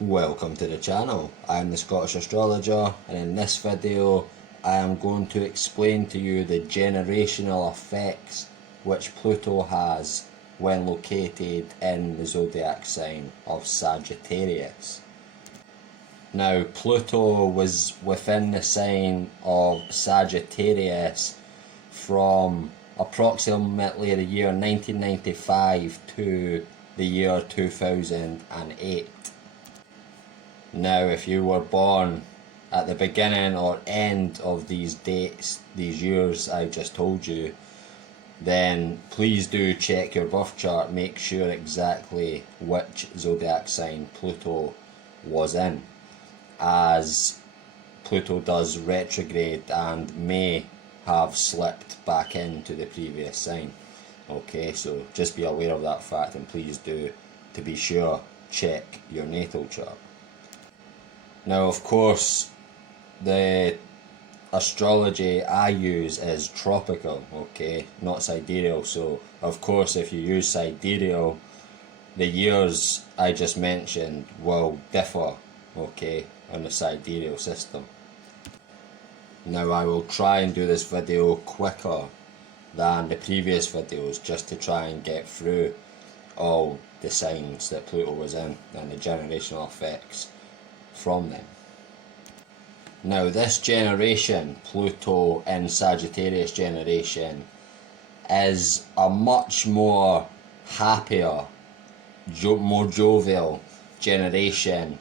Welcome to the channel. I am the Scottish Astrologer, and in this video I am going to explain to you the generational effects which Pluto has when located in the zodiac sign of Sagittarius. Now, Pluto was within the sign of Sagittarius from approximately the year 1995 to the year 2008. Now, if you were born at the beginning or end of these dates, these years I've just told you, then please do check your birth chart, make sure exactly which zodiac sign Pluto was in, as Pluto does retrograde and may have slipped back into the previous sign. Okay, so just be aware of that fact, and please do, to be sure, check your natal chart. Now, of course, the astrology I use is tropical, okay, not sidereal. So, of course, if you use sidereal, the years I just mentioned will differ, okay, on the sidereal system. Now, I will try and do this video quicker than the previous videos, just to try and get through all the signs that Pluto was in and the generational effects from them. Now, this generation, Pluto in Sagittarius generation, is a much more happier, more jovial generation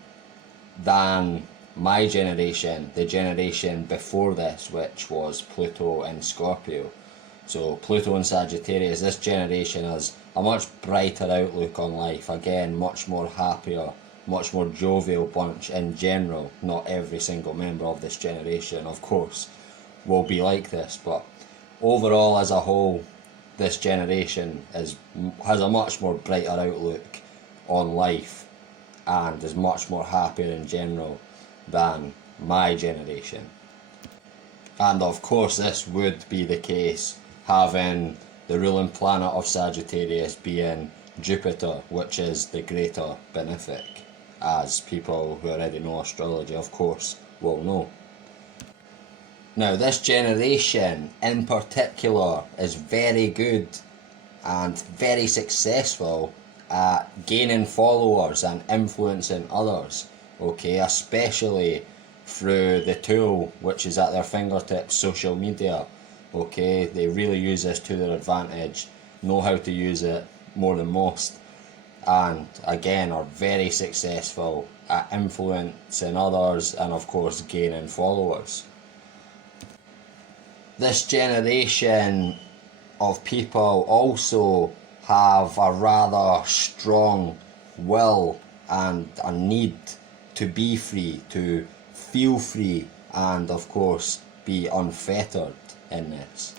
than my generation, the generation before this, which was Pluto in Scorpio. So Pluto in Sagittarius, this generation has a much brighter outlook on life, again much more happier, much more jovial bunch in general. Not every single member of this generation, of course, will be like this, but overall as a whole, this generation has a much more brighter outlook on life and is much more happier in general than my generation. And of course this would be the case having the ruling planet of Sagittarius being Jupiter, which is the greater benefic, as people who already know astrology, of course, will know. Now, this generation in particular is very good and very successful at gaining followers and influencing others, okay, especially through the tool which is at their fingertips, social media. Okay, they really use this to their advantage, know how to use it more than most, and again are very successful at influencing others and of course gaining followers. This generation of people also have a rather strong will and a need to be free, to feel free, and of course be unfettered in this.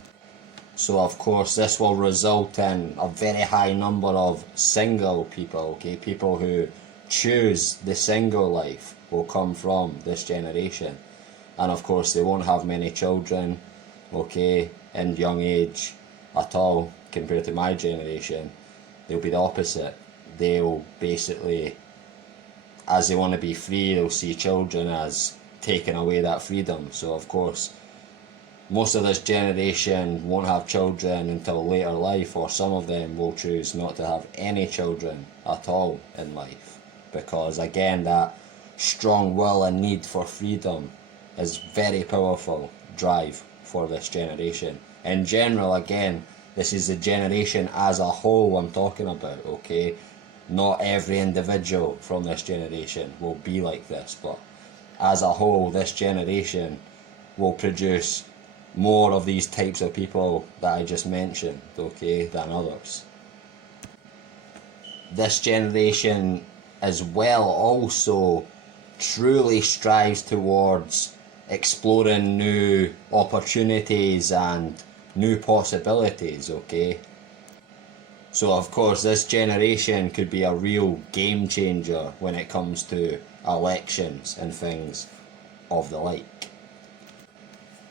So of course this will result in a very high number of single people, okay, people who choose the single life will come from this generation, and of course they won't have many children, okay, in young age at all compared to my generation. They'll be the opposite. They'll basically, as they want to be free, they'll see children as taking away that freedom. So of course most of this generation won't have children until later life, or some of them will choose not to have any children at all in life, because again that strong will and need for freedom is very powerful drive for this generation. In general, again, this is the generation as a whole I'm talking about, okay? Not every individual from this generation will be like this, but as a whole this generation will produce more of these types of people that I just mentioned, okay, than others. This generation as well also truly strives towards exploring new opportunities and new possibilities, okay? So of course this generation could be a real game changer when it comes to elections and things of the like,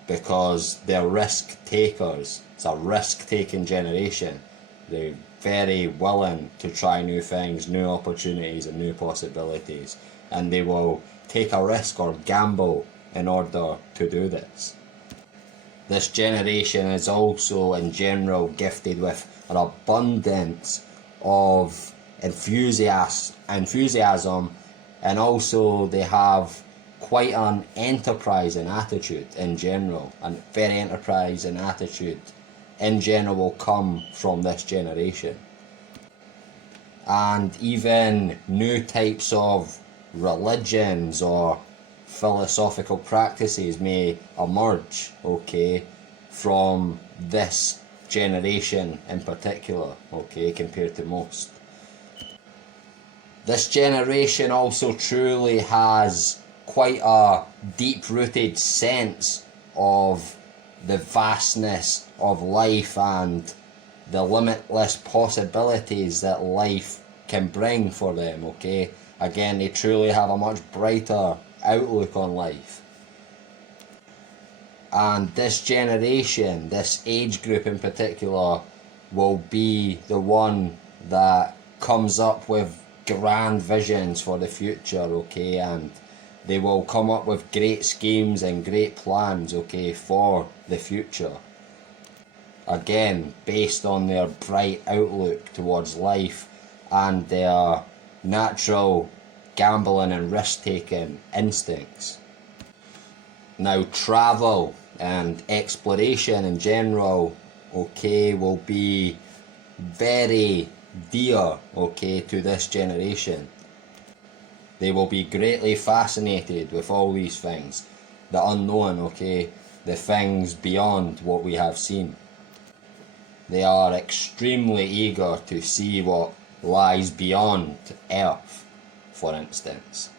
because they're risk takers. It's a risk taking generation. They very willing to try new things, new opportunities and new possibilities, and they will take a risk or gamble in order to do this. This generation is also in general gifted with an abundance of enthusiasm, and also they have quite an enterprising attitude in general, and very enterprising attitude in general will come from this generation. And even new types of religions or philosophical practices may emerge, okay, from this generation in particular, okay, compared to most. This generation also truly has quite a deep-rooted sense of the vastness of life and the limitless possibilities that life can bring for them, okay? Again, they truly have a much brighter outlook on life. And this generation, this age group in particular, will be the one that comes up with grand visions for the future, okay, and they will come up with great schemes and great plans, okay, for the future. Again, based on their bright outlook towards life and their natural gambling and risk-taking instincts. Now, travel and exploration in general, okay, will be very dear, okay, to this generation. They will be greatly fascinated with all these things, the unknown, okay, the things beyond what we have seen. They are extremely eager to see what lies beyond Earth, for instance.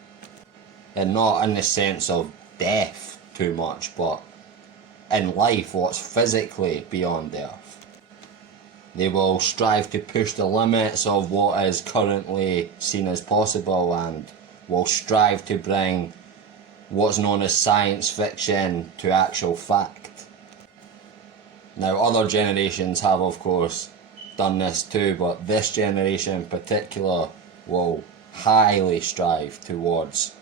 And not in the sense of death too much, but in life, what's physically beyond Earth. They will strive to push the limits of what is currently seen as possible, and will strive to bring what's known as science fiction to actual fact. Now, other generations have, of course, done this too, but this generation in particular will highly strive towards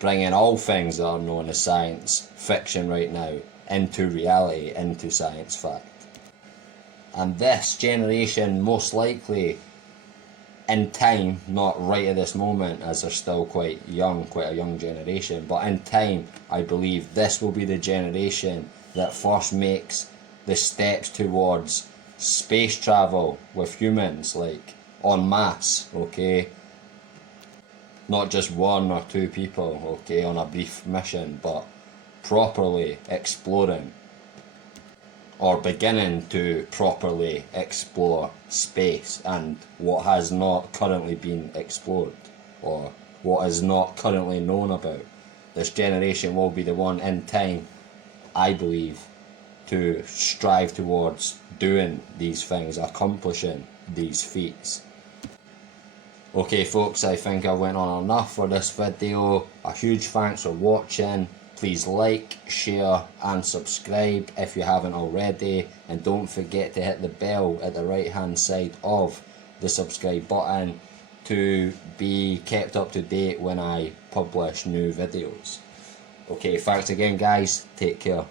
bringing all things that are known as science fiction right now into reality, into science fact. And this generation, most likely, in time, not right at this moment as they're still quite a young generation, but in time, I believe this will be the generation that first makes the steps towards space travel with humans, like en masse, okay? Not just one or two people, okay, on a brief mission, but properly exploring or beginning to properly explore space and what has not currently been explored or what is not currently known about. This generation will be the one in time, I believe, to strive towards doing these things, accomplishing these feats. Okay folks, I think I went on enough for this video. A huge thanks for watching. Please like, share and subscribe if you haven't already, and don't forget to hit the bell at the right hand side of the subscribe button to be kept up to date when I publish new videos. Okay, thanks again guys, take care.